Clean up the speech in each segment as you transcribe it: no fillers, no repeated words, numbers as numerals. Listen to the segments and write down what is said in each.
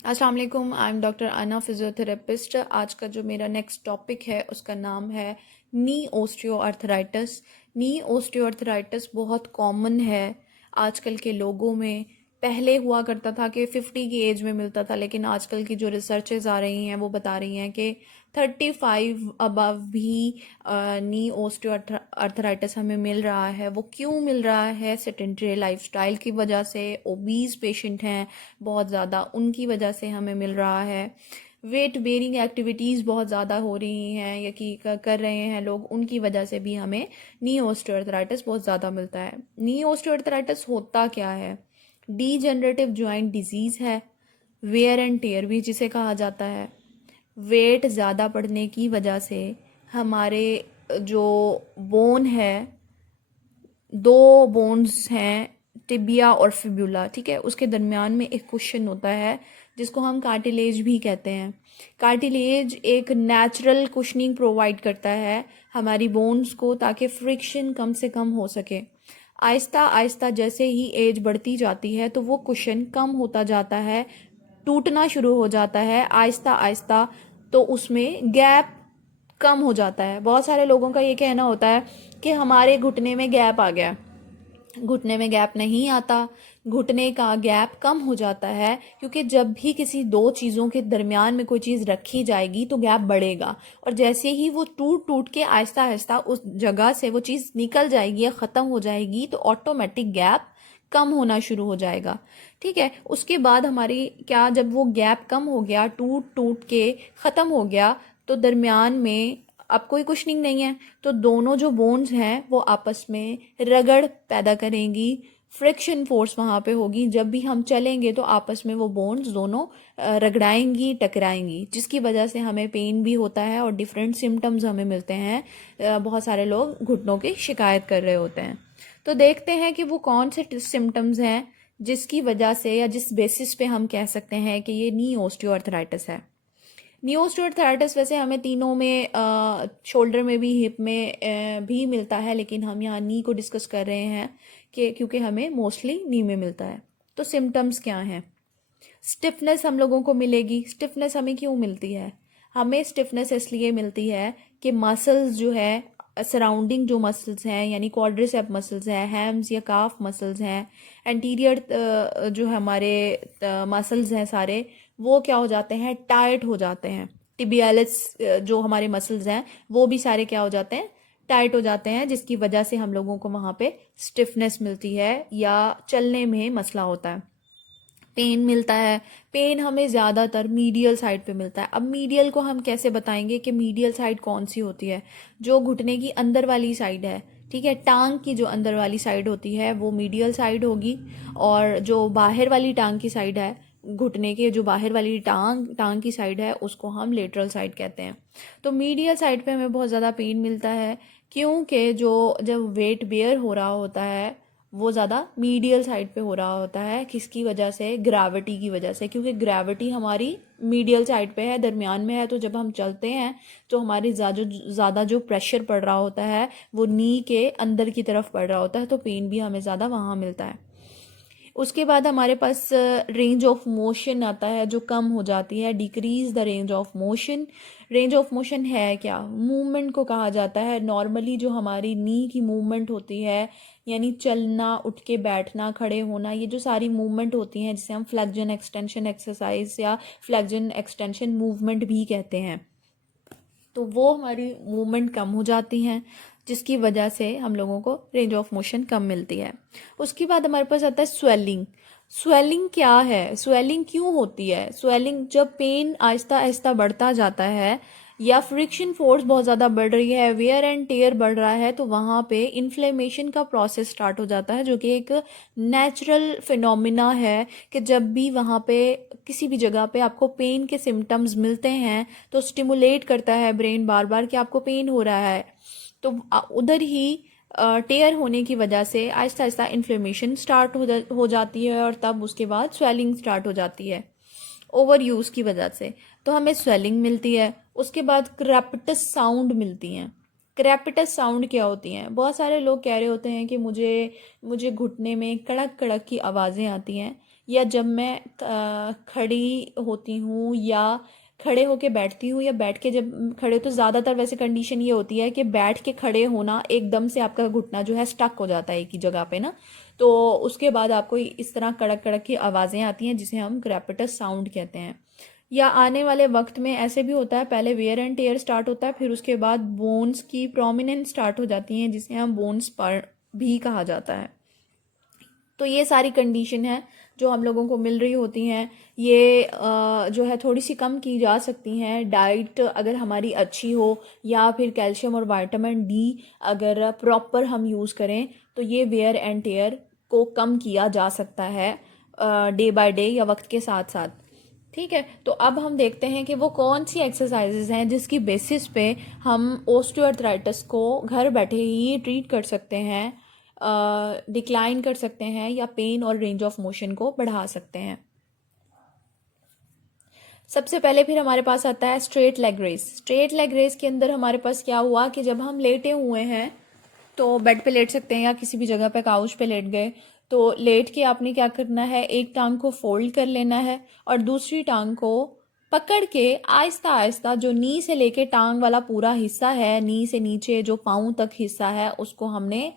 अस्सलाम वालेकुम। I am doctor अना, फिजियोथेरेपिस्ट। आज का जो मेरा नेक्स्ट टॉपिक है उसका नाम है नी ओस्टियोआर्थराइटिस। नी ओस्टियोआर्थराइटिस बहुत कॉमन है आजकल के लोगों में। पहले हुआ करता था कि 50 की एज में मिलता था, लेकिन आजकल की जो रिसर्चेज आ रही हैं वो बता रही हैं कि 35 अबव भी नी ओस्टियोआर्थराइटिस हमें मिल रहा है। वो क्यों मिल रहा है? सेडेंटरी लाइफस्टाइल की वजह से। ओबीज पेशेंट हैं बहुत ज़्यादा, उनकी वजह से हमें मिल रहा है। वेट बेरिंग एक्टिविटीज़ बहुत ज़्यादा हो रही हैं या कि कर रहे हैं लोग, उनकी वजह से भी हमें नी ऑस्टियोआर्थराइटिस बहुत ज़्यादा मिलता है। नी ऑस्टियोआर्थराइटिस होता क्या है? डीजनरेटिव जॉइंट डिजीज़ है, वेयर एंड टेयर भी जिसे कहा जाता है। वेट ज़्यादा बढ़ने की वजह से हमारे जो बोन है, दो बोन्स हैं, टिबिया और फिब्यूला, ठीक है, उसके दरमियान में एक कुशन होता है जिसको हम कार्टिलेज भी कहते हैं। कार्टिलेज एक नेचुरल कुशनिंग प्रोवाइड करता है हमारी बोन्स को, ताकि फ्रिक्शन कम से कम हो सके। आहिस्ता आहिस्ता जैसे ही एज बढ़ती जाती है तो वो कुशन कम होता जाता है, टूटना शुरू हो जाता है आहिस्ता आहिस्ता। तो उसमें गैप कम हो जाता है। बहुत सारे लोगों का ये कहना होता है कि हमारे घुटने में गैप आ गया। घुटने में गैप नहीं आता, घुटने का गैप कम हो जाता है, क्योंकि जब भी किसी दो चीज़ों के दरमियान में कोई चीज़ रखी जाएगी तो गैप बढ़ेगा, और जैसे ही वो टूट टूट के आहिस्ता आहिस्ता उस जगह से वो चीज़ निकल जाएगी या ख़त्म हो जाएगी तो ऑटोमेटिक गैप कम होना शुरू हो जाएगा। ठीक है, उसके बाद हमारी क्या, जब वो गैप कम हो गया, टूट टूट के ख़त्म हो गया, तो दरमियान में अब कोई कुशनिंग नहीं है, तो दोनों जो बोन्स हैं वो आपस में रगड़ पैदा करेंगी। फ्रिक्शन फोर्स वहाँ पे होगी। जब भी हम चलेंगे तो आपस में वो बोन्स दोनों रगड़ाएंगी, टकराएंगी, जिसकी वजह से हमें पेन भी होता है और डिफरेंट सिम्टम्स हमें मिलते हैं। बहुत सारे लोग घुटनों की शिकायत कर रहे होते हैं। तो देखते हैं कि वो कौन से सिम्टम्स हैं जिसकी वजह से या जिस बेसिस पे हम कह सकते हैं कि ये नी ऑस्टियोआर्थराइटिस है। नी ऑस्टियोआर्थराइटिस वैसे हमें तीनों में, शोल्डर में भी, हिप में भी मिलता है, लेकिन हम यहाँ नी को डिस्कस कर रहे हैं कि क्योंकि हमें मोस्टली नी में मिलता है। तो सिम्टम्स क्या हैं? स्टिफनेस हम लोगों को मिलेगी। स्टिफनेस हमें क्यों मिलती है? हमें स्टिफनेस इसलिए मिलती है कि मसल्स जो है, सराउंडिंग जो मसल्स हैं, यानी क्वाड्रिसेप मसल्स हैं, हैम्स या काफ मसल्स हैं, एंटीरियर जो हमारे मसल्स हैं सारे, वो क्या हो जाते हैं? टाइट हो जाते हैं। टिबियालिस जो हमारे मसल्स हैं वो भी सारे क्या हो जाते हैं? टाइट हो जाते हैं, जिसकी वजह से हम लोगों को वहाँ पे स्टिफनेस मिलती है या चलने में मसला होता है। पेन मिलता है। पेन हमें ज़्यादातर मीडियल साइड पे मिलता है। अब मीडियल को हम कैसे बताएंगे कि मीडियल साइड कौन सी होती है? जो घुटने की अंदर वाली साइड है, ठीक है, टांग की जो अंदर वाली साइड होती है वो मीडियल साइड होगी, और जो बाहर वाली टांग की साइड है, घुटने के जो बाहर वाली टांग टांग की साइड है, उसको हम लेटरल साइड कहते हैं। तो मीडियल साइड पे हमें बहुत ज़्यादा पेन मिलता है, क्योंकि जो जब वेट बेयर हो रहा होता है वो ज़्यादा मीडियल साइड पे हो रहा होता है। किसकी वजह से? ग्रेविटी की वजह से, क्योंकि ग्रेविटी हमारी मीडियल साइड पे है, दरमियान में है। तो जब हम चलते हैं तो हमारी ज़्यादा जो प्रेशर पड़ रहा होता है वो नी के अंदर की तरफ पड़ रहा होता है, तो पेन भी हमें ज़्यादा वहाँ मिलता है। उसके बाद हमारे पास रेंज ऑफ मोशन आता है जो कम हो जाती है। Decrease the range of motion. Range of motion है क्या? मूवमेंट को कहा जाता है। नॉर्मली जो हमारी नी की मूवमेंट होती है, यानी चलना, उठ के बैठना, खड़े होना, ये जो सारी मूवमेंट होती हैं जिसे हम फ्लेक्जन एक्सटेंशन एक्सरसाइज या फ्लेक्जन एक्सटेंशन मूवमेंट भी कहते हैं, तो वो हमारी मूवमेंट कम हो जाती हैं, जिसकी वजह से हम लोगों को रेंज ऑफ मोशन कम मिलती है। उसके बाद हमारे पास आता है स्वेलिंग। स्वेलिंग क्या है? स्वेलिंग क्यों होती है? स्वेलिंग जब पेन आहिस्ता आहिस्ता बढ़ता जाता है या फ्रिक्शन फोर्स बहुत ज़्यादा बढ़ रही है, वेयर एंड टेयर बढ़ रहा है, तो वहाँ पे इन्फ्लेमेशन का प्रोसेस स्टार्ट हो जाता है, जो कि एक नेचुरल फिनोमिना है कि जब भी वहाँ पे किसी भी जगह पे आपको पेन के सिम्टम्स मिलते हैं तो स्टिमुलेट करता है ब्रेन बार बार कि आपको पेन हो रहा है। तो उधर ही टेयर होने की वजह से आहिस्ता आहिस्ता इन्फ्लेमेशन स्टार्ट हो जाती है, और तब उसके बाद स्वेलिंग स्टार्ट हो जाती है ओवर यूज़ की वजह से। तो हमें स्वेलिंग मिलती है। उसके बाद क्रेपिटस साउंड मिलती हैं। क्रेपिटस साउंड क्या होती हैं? बहुत सारे लोग कह रहे होते हैं कि मुझे मुझे घुटने में कड़क कड़क की आवाज़ें आती हैं, या जब मैं खड़ी होती हूँ या खड़े होके बैठती हूँ या बैठ के जब खड़े, तो ज़्यादातर वैसे कंडीशन ये होती है कि बैठ के खड़े होना एकदम से आपका घुटना जो है स्टक हो जाता है एक ही जगह पे ना, तो उसके बाद आपको इस तरह कड़क कड़क की आवाज़ें आती हैं जिसे हम क्रेपिटस साउंड कहते हैं। या आने वाले वक्त में ऐसे भी होता है, पहले वेयर एंड टेयर स्टार्ट होता है, फिर उसके बाद बोन्स की प्रोमिनेंस स्टार्ट हो जाती हैं जिसे हम बोन्स पर भी कहा जाता है। तो ये सारी कंडीशन है जो हम लोगों को मिल रही होती हैं, ये जो है थोड़ी सी कम की जा सकती हैं डाइट अगर हमारी अच्छी हो, या फिर कैल्शियम और विटामिन डी अगर प्रॉपर हम यूज़ करें तो ये वेयर एंड टेयर को कम किया जा सकता है डे बाय डे या वक्त के साथ साथ। ठीक है, तो अब हम देखते हैं कि वो कौन सी एक्सरसाइजेज हैं जिसकी बेसिस पे हम ओस्टियोआर्थराइटिस को घर बैठे ही ट्रीट कर सकते हैं, डिक्लाइन कर सकते हैं या पेन और रेंज ऑफ मोशन को बढ़ा सकते हैं। सबसे पहले फिर हमारे पास आता है straight leg raise. Straight leg raise के अंदर हमारे पास क्या हुआ कि जब हम लेटे हुए हैं तो बेड पे लेट सकते हैं या किसी भी जगह पे काउच पे लेट गए, तो लेट के आपने क्या करना है, एक टांग को फोल्ड कर लेना है और दूसरी टांग को पकड़ के आहिस्ता आहिस्ता जो नी से लेके टांग वाला पूरा हिस्सा है, नी से नीचे जो पाँव तक हिस्सा है, उसको हमने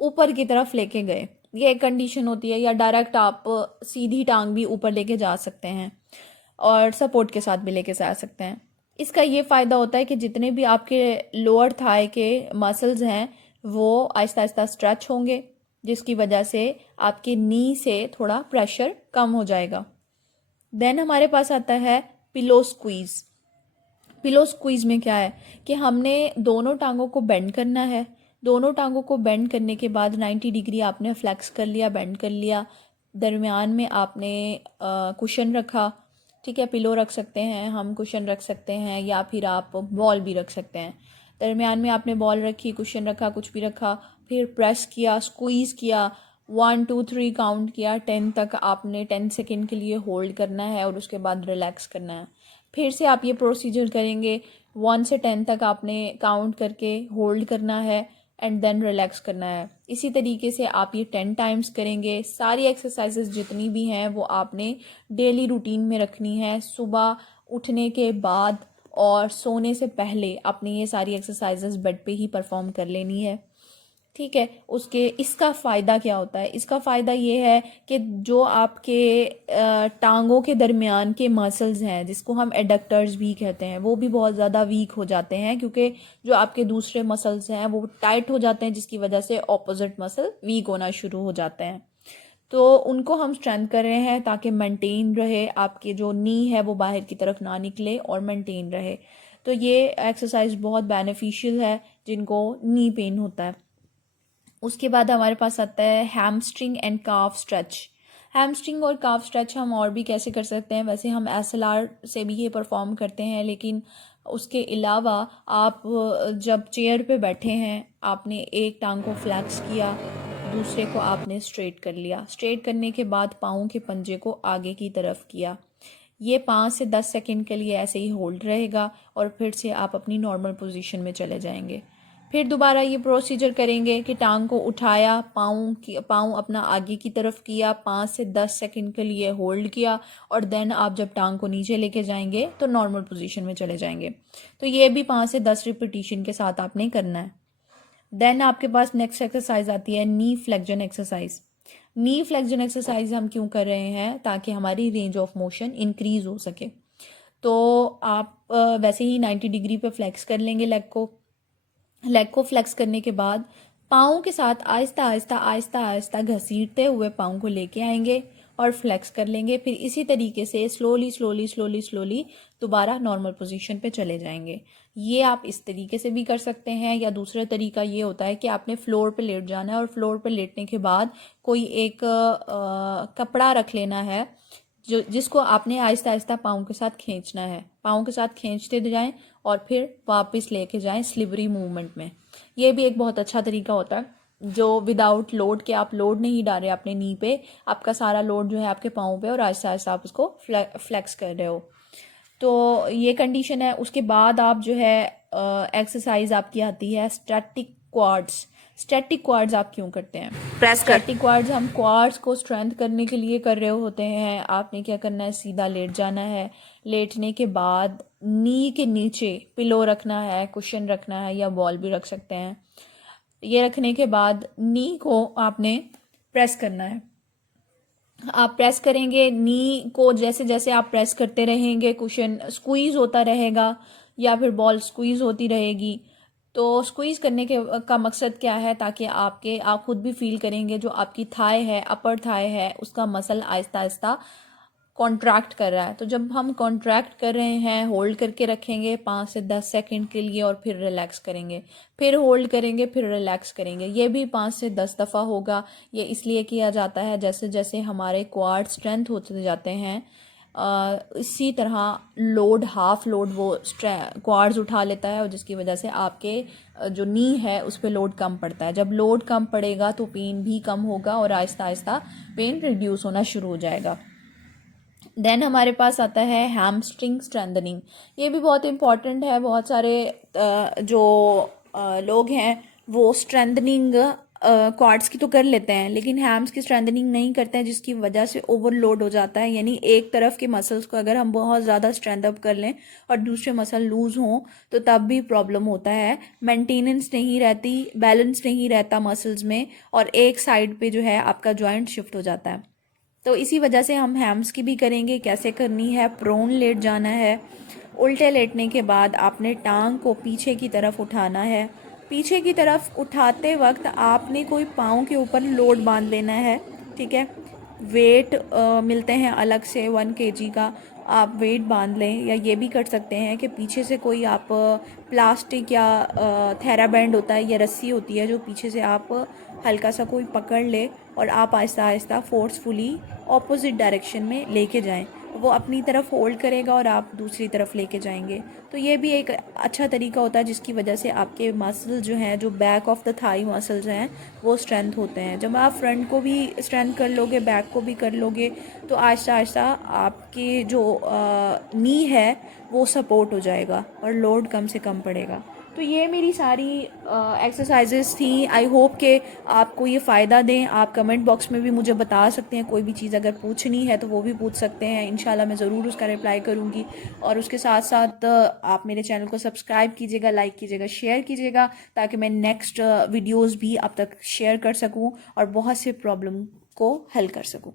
ऊपर की तरफ लेके गए। ये एक कंडीशन होती है। या डायरेक्ट आप सीधी टांग भी ऊपर लेके जा सकते हैं और सपोर्ट के साथ भी लेके जा सकते हैं। इसका ये फ़ायदा होता है कि जितने भी आपके लोअर थाई के मसल्स हैं वो आहिस्ता आहिस्ता स्ट्रेच होंगे, जिसकी वजह से आपके नी से थोड़ा प्रेशर कम हो जाएगा। देन हमारे पास आता है पिलो स्क्वीज़। पिलो स्क्वीज़ में क्या है कि हमने दोनों टांगों को बेंड करना है। दोनों टांगों को बेंड करने के बाद 90 डिग्री आपने फ्लेक्स कर लिया, बेंड कर लिया। दरमियान में आपने कुशन रखा, ठीक है, पिलो रख सकते हैं हम, कुशन रख सकते हैं, या फिर आप बॉल भी रख सकते हैं। दरमियान में आपने बॉल रखी, कुशन रखा, कुछ भी रखा, फिर प्रेस किया, स्क्वीज़ किया, 1 2 3 काउंट किया, 10 तक आपने 10 सेकेंड के लिए होल्ड करना है और उसके बाद रिलैक्स करना है। फिर से आप ये प्रोसीजर करेंगे, 1 से 10 तक आपने काउंट करके होल्ड करना है एंड देन रिलैक्स करना है। इसी तरीके से आप ये 10 टाइम्स करेंगे। सारी एक्सरसाइजेज जितनी भी हैं वो आपने डेली रूटीन में रखनी है। सुबह उठने के बाद और सोने से पहले आपने ये सारी एक्सरसाइजेज बेड पे ही परफॉर्म कर लेनी है। ठीक है, उसके इसका फ़ायदा क्या होता है, इसका फ़ायदा ये है कि जो आपके टांगों के दरमियान के मसल्स हैं जिसको हम एडक्टर्स भी कहते हैं, वो भी बहुत ज़्यादा वीक हो जाते हैं, क्योंकि जो आपके दूसरे मसल्स हैं वो टाइट हो जाते हैं, जिसकी वजह से ऑपोजिट मसल वीक होना शुरू हो जाते हैं। तो उनको हम स्ट्रेंथ कर रहे हैं ताकि मेंटेन रहे, आपके जो नी है वो बाहर की तरफ ना निकले और मेंटेन रहे। तो ये एक्सरसाइज बहुत बेनिफिशियल है जिनको नी पेन होता है। उसके बाद हमारे पास आता है hamstring and calf stretch. Hamstring और काफ स्ट्रेच हम और भी कैसे कर सकते हैं, वैसे हम एसएलआर से भी ये परफॉर्म करते हैं, लेकिन उसके अलावा आप जब चेयर पे बैठे हैं, आपने एक टांग को फ्लैक्स किया, दूसरे को आपने स्ट्रेट कर लिया, स्ट्रेट करने के बाद पाँव के पंजे को आगे की तरफ किया। ये 5 से 10 सेकंड के लिए ऐसे ही होल्ड रहेगा और फिर से आप अपनी नॉर्मल पोजीशन में चले जाएंगे। फिर दोबारा ये प्रोसीजर करेंगे कि टांग को उठाया, पाँव अपना आगे की तरफ किया, 5 से 10 सेकंड के लिए होल्ड किया और देन आप जब टांग को नीचे लेके जाएंगे तो नॉर्मल पोजीशन में चले जाएंगे। तो ये भी 5 से 10 रिपीटिशन के साथ आपने करना है। देन आपके पास नेक्स्ट एक्सरसाइज आती है नी फ्लेक्जन एक्सरसाइज। नी फ्लेक्जन एक्सरसाइज हम क्यों कर रहे हैं, ताकि हमारी रेंज ऑफ मोशन इंक्रीज हो सके। तो आप वैसे ही 90 डिग्री पे फ्लेक्स कर लेंगे लेग को फ्लेक्स करने के बाद पाँव के साथ आहिस्ता आहिस्ता आहिस्ता आहिस्ता घसीटते हुए पाँव को लेके आएंगे और फ्लेक्स कर लेंगे। फिर इसी तरीके से स्लोली स्लोली स्लोली स्लोली दोबारा नॉर्मल पोजीशन पे चले जाएंगे। ये आप इस तरीके से भी कर सकते हैं, या दूसरा तरीका ये होता है कि आपने फ्लोर पे लेट जाना है और फ्लोर पे लेटने के बाद कोई एक कपड़ा रख लेना है जिसको आपने आहिस्ता आहिस्ता पाँव के साथ खींचना है। पाँव के साथ खींचते जाएं और फिर वापस लेके जाएं स्लिवरी मूवमेंट में। ये भी एक बहुत अच्छा तरीका होता है जो विदाउट लोड के, आप लोड नहीं डाल रहे अपने नी पे, आपका सारा लोड जो है आपके पाँव पे और आहिस्ता आहिस्ता आप उसको फ्लेक्स कर रहे हो। तो ये कंडीशन है। उसके बाद आप जो है एक्सरसाइज आपकी आती है स्टैटिक क्वाड्स। स्टैटिक क्वाड्स आप क्यों करते हैं? प्रेस कर। स्टैटिक क्वाड्स हम क्वाड्स को स्ट्रेंथ करने के लिए कर रहे होते हैं। आपने क्या करना है, सीधा लेट जाना है। लेटने के बाद नी के नीचे पिलो रखना है, कुशन रखना है, या बॉल भी रख सकते हैं। ये रखने के बाद नी को आपने प्रेस करना है। आप प्रेस करेंगे नी को, जैसे जैसे आप प्रेस करते रहेंगे कुशन स्क्वीज होता रहेगा या फिर बॉल स्क्वीज होती रहेगी। तो स्क्वीज करने के का मकसद क्या है, ताकि आप खुद भी फील करेंगे जो आपकी थाई है, अपर थाई है, उसका मसल आहिस्ता आहिस्ता कॉन्ट्रैक्ट कर रहा है। तो जब हम कॉन्ट्रैक्ट कर रहे हैं, होल्ड करके रखेंगे 5 से 10 सेकंड के लिए और फिर रिलैक्स करेंगे, फिर होल्ड करेंगे, फिर रिलैक्स करेंगे। ये भी 5 से 10 दफ़ा होगा। ये इसलिए किया जाता है जैसे जैसे हमारे क्वाड स्ट्रेंथ होते जाते हैं, इसी तरह लोड, हाफ लोड वो क्वाड्स उठा लेता है, और जिसकी वजह से आपके जो नी है उस पर लोड कम पड़ता है। जब लोड कम पड़ेगा तो पेन भी कम होगा और आहिस्ता आहिस्ता पेन रिड्यूस होना शुरू हो जाएगा। देन हमारे पास आता है हैमस्ट्रिंग स्ट्रेंथनिंग। ये भी बहुत इंपॉर्टेंट है। बहुत सारे जो लोग हैं वो स्ट्रेंथनिंग क्वाड्स की तो कर लेते हैं, लेकिन हैम्स की स्ट्रेंथनिंग नहीं करते हैं, जिसकी वजह से ओवरलोड हो जाता है। यानी एक तरफ के मसल्स को अगर हम बहुत ज़्यादा स्ट्रेंथ अप कर लें और दूसरे मसल लूज हों तो तब भी प्रॉब्लम होता है। मेंटेनेंस नहीं रहती, बैलेंस नहीं रहता मसल्स में, और एक साइड पे जो है आपका जॉइंट शिफ्ट हो जाता है। तो इसी वजह से हम हैम्स की भी करेंगे। कैसे करनी है, प्रोन लेट जाना है। उल्टे लेटने के बाद आपने टांग को पीछे की तरफ उठाना है। पीछे की तरफ उठाते वक्त आपने कोई पाँव के ऊपर लोड बांध लेना है, ठीक है। वेट मिलते हैं अलग से 1 kg का, आप वेट बांध लें, या ये भी कर सकते हैं कि पीछे से कोई आप प्लास्टिक या थेराबैंड होता है या रस्सी होती है जो पीछे से आप हल्का सा कोई पकड़ ले और आप Aahista Aahista forcefully opposite direction में लेके जाएं। वो अपनी तरफ होल्ड करेगा और आप दूसरी तरफ लेके जाएंगे। तो ये भी एक अच्छा तरीका होता है जिसकी वजह से आपके मसल जो हैं, जो back of the thigh muscles हैं, वो स्ट्रेंथ होते हैं। जब आप फ्रंट को भी स्ट्रेंथ कर लोगे, बैक को भी कर लोगे, तो आहिस्ता आहिस्ता आपके जो नी है वो सपोर्ट हो जाएगा और लोड कम से कम पड़ेगा। तो ये मेरी सारी एक्सरसाइजेस थी। आई होप कि आपको ये फ़ायदा दें। आप कमेंट बॉक्स में भी मुझे बता सकते हैं, कोई भी चीज़ अगर पूछनी है तो वो भी पूछ सकते हैं। इंशाल्लाह मैं ज़रूर उसका रिप्लाई करूँगी। और उसके साथ साथ आप मेरे चैनल को सब्सक्राइब कीजिएगा, लाइक कीजिएगा, शेयर कीजिएगा, ताकि मैं नेक्स्ट वीडियोज़ भी आप तक शेयर कर सकूँ और बहुत से प्रॉब्लम को हल कर सकूँ।